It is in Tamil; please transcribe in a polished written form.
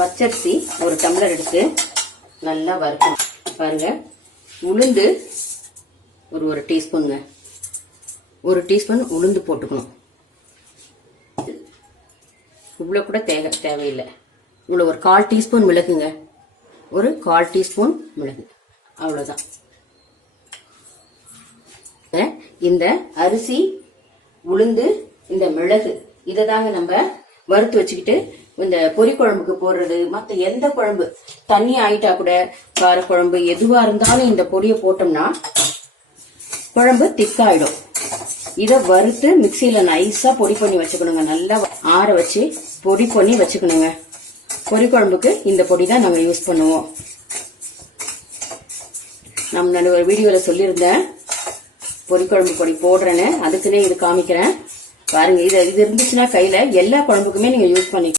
பச்சரிசி ஒரு டம்ளர் எடுத்து நல்லா வறுக்கணும். பாருங்க, உளுந்து ஒரு டீஸ்பூனுங்க, ஒரு டீஸ்பூன் உளுந்து போட்டுக்கணும். இவ்வளவு கூட தேவையில்லை. இவ்வளவு ஒரு 1/4 டீஸ்பூன் மிளகுங்க, ஒரு 1/4 டீஸ்பூன் மிளகு, அவ்வளவுதான். இந்த அரிசி, உளுந்து, இந்த மிளகு இதை தாங்க நம்ம வறுத்து வச்சுக்கிட்டு இந்த பொரி குழம்புக்கு போடுறது. மற்ற எந்த குழம்பு தண்ணி ஆயிட்டா கூட, காரக்குழம்பு எதுவா இருந்தாலும் இந்த பொடியை போட்டோம்னா குழம்பு திக்காயிடும். இதை வறுத்து மிக்சியில நைஸா பொடி பண்ணி வச்சுக்கணுங்க. நல்லா ஆற வச்சு பொடி பண்ணி வச்சுக்கணுங்க. பொரி குழம்புக்கு இந்த பொடி தான் நாங்க யூஸ் பண்ணுவோம். நம்ம ஒரு வீடியோல சொல்லியிருந்தேன் பொரி குழம்பு பொடி போடுறேன்னு, அதுக்குன்னே இது காமிக்கிறேன் பாருங்க. இது இருந்துச்சுன்னா கையில எல்லா குழம்புக்குமே நீங்க யூஸ் பண்ணி